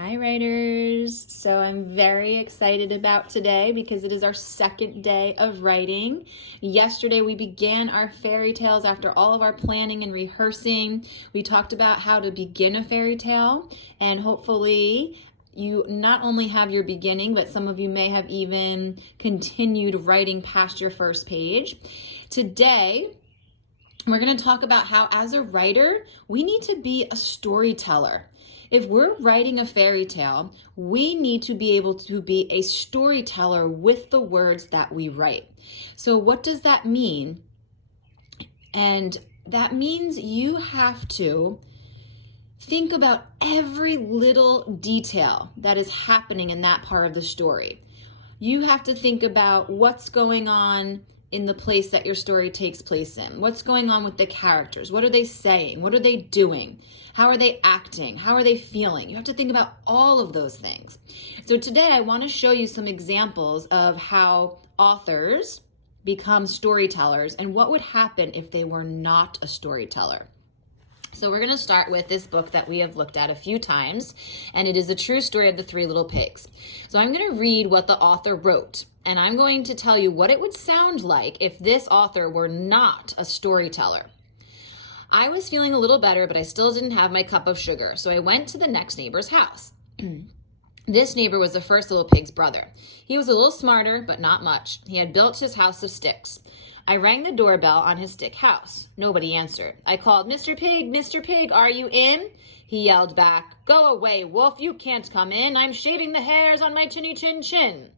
Hi writers! So I'm very excited about today because it is our second day of writing. Yesterday we began our fairy tales after all of our planning and rehearsing. We talked about how to begin a fairy tale, and hopefully you not only have your beginning, but some of you may have even continued writing past your first page. Today we're going to talk about how as a writer we need to be a storyteller. If we're writing a fairy tale, we need to be able to be a storyteller with the words that we write. So what does that mean? And that means you have to think about every little detail that is happening in that part of the story. You have to think about what's going on in the place that your story takes place in. What's going on with the characters? What are they saying? What are they doing? How are they acting? How are they feeling? You have to think about all of those things. So today I want to show you some examples of how authors become storytellers and what would happen if they were not a storyteller. So we're going to start with this book that we have looked at a few times, and it is the true story of the Three Little Pigs. So I'm going to read what the author wrote, and I'm going to tell you what it would sound like if this author were not a storyteller. I was feeling a little better, but I still didn't have my cup of sugar, so I went to the next neighbor's house. This neighbor was the first little pig's brother. He was a little smarter, but not much. He had built his house of sticks. I rang the doorbell on his stick house. Nobody answered. I called, Mr. Pig, are you in? He yelled back, Go away, wolf, you can't come in. I'm shaving the hairs on my chinny chin chin.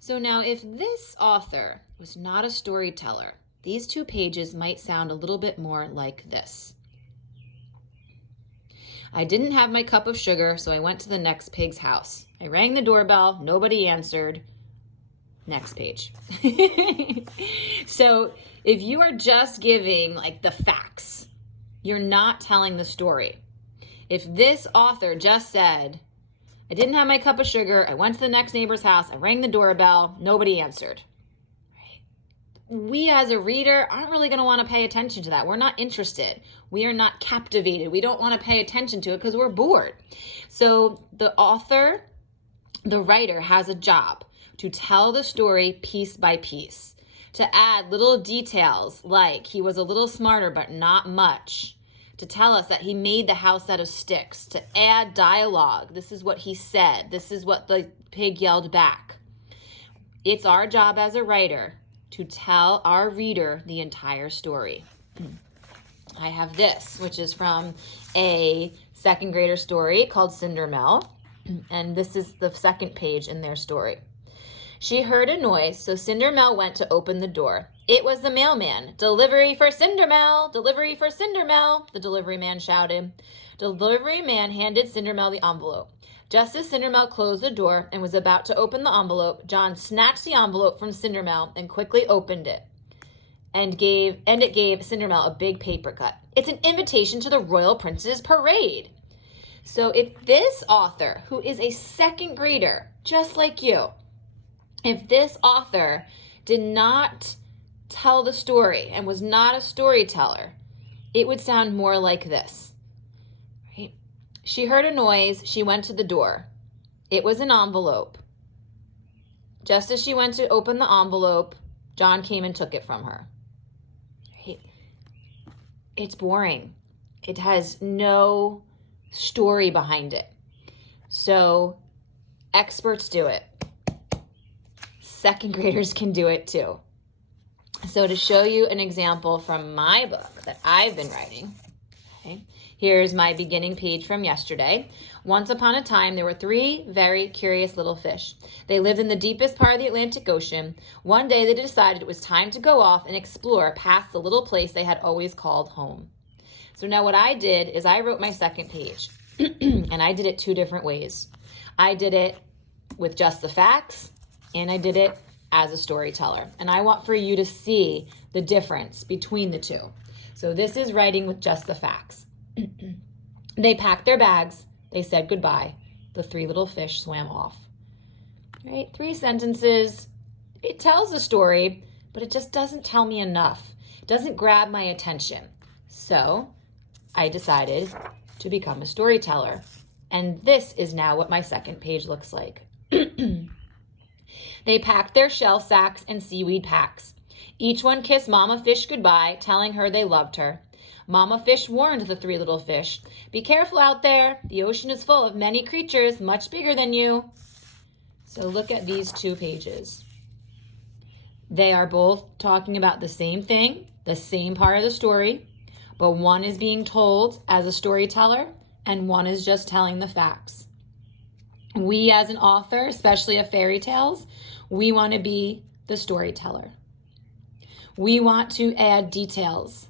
So now if this author was not a storyteller, these two pages might sound a little bit more like this. I didn't have my cup of sugar, so I went to the next pig's house. I rang the doorbell. Nobody answered. Next page. So if you are just giving like the facts, you're not telling the story. If this author just said, I didn't have my cup of sugar, I went to the next neighbor's house, I rang the doorbell, nobody answered. We as a reader aren't really going to want to pay attention to that. We're not interested. We are not captivated. We don't want to pay attention to it because we're bored. So the author, the writer, has a job to tell the story piece by piece, to add little details like he was a little smarter but not much, to tell us that he made the house out of sticks, to add dialogue. This is what he said. This is what the pig yelled back. It's our job as a writer to tell our reader the entire story. I have this, which is from a second grader story called Cindermel, and this is the second page in their story. She heard a noise, so Cindermel went to open the door. It was the mailman. Delivery for Cindermel! Delivery for Cindermel! The delivery man shouted. Delivery man handed Cindermel the envelope. Just as Cindermel closed the door and was about to open the envelope, John snatched the envelope from Cindermel and quickly opened it. And it gave Cindermel a big paper cut. It's an invitation to the Royal Princess Parade. So if this author, who is a second grader, just like you, if this author did not tell the story and was not a storyteller, it would sound more like this. Right? She heard a noise. She went to the door. It was an envelope. Just as she went to open the envelope, John came and took it from her. Right? It's boring. It has no story behind it. So experts do it. Second graders can do it too. So to show you an example from my book that I've been writing, okay, here's my beginning page from yesterday. Once upon a time, there were three very curious little fish. They lived in the deepest part of the Atlantic Ocean. One day they decided it was time to go off and explore past the little place they had always called home. So now what I did is I wrote my second page, and I did it two different ways. I did it with just the facts, and I did it as a storyteller. And I want for you to see the difference between the two. So this is writing with just the facts. They packed their bags. They said goodbye. The three little fish swam off. Right? 3 sentences. It tells the story, but it just doesn't tell me enough. It doesn't grab my attention. So I decided to become a storyteller. And this is now what my second page looks like. They packed their shell sacks and seaweed packs. Each one kissed Mama Fish goodbye, telling her they loved her. Mama Fish warned the 3 little fish, "Be careful out there. The ocean is full of many creatures much bigger than you." So look at these 2 pages. They are both talking about the same thing, the same part of the story, but one is being told as a storyteller and one is just telling the facts. We as an author, especially of fairy tales, we want to be the storyteller. We want to add details.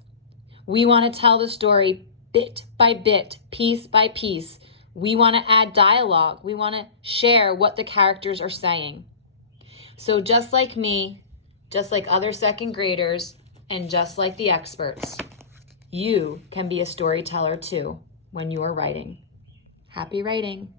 We want to tell the story bit by bit, piece by piece. We want to add dialogue. We want to share what the characters are saying. So just like me, just like other second graders, and just like the experts, you can be a storyteller too when you are writing. Happy writing.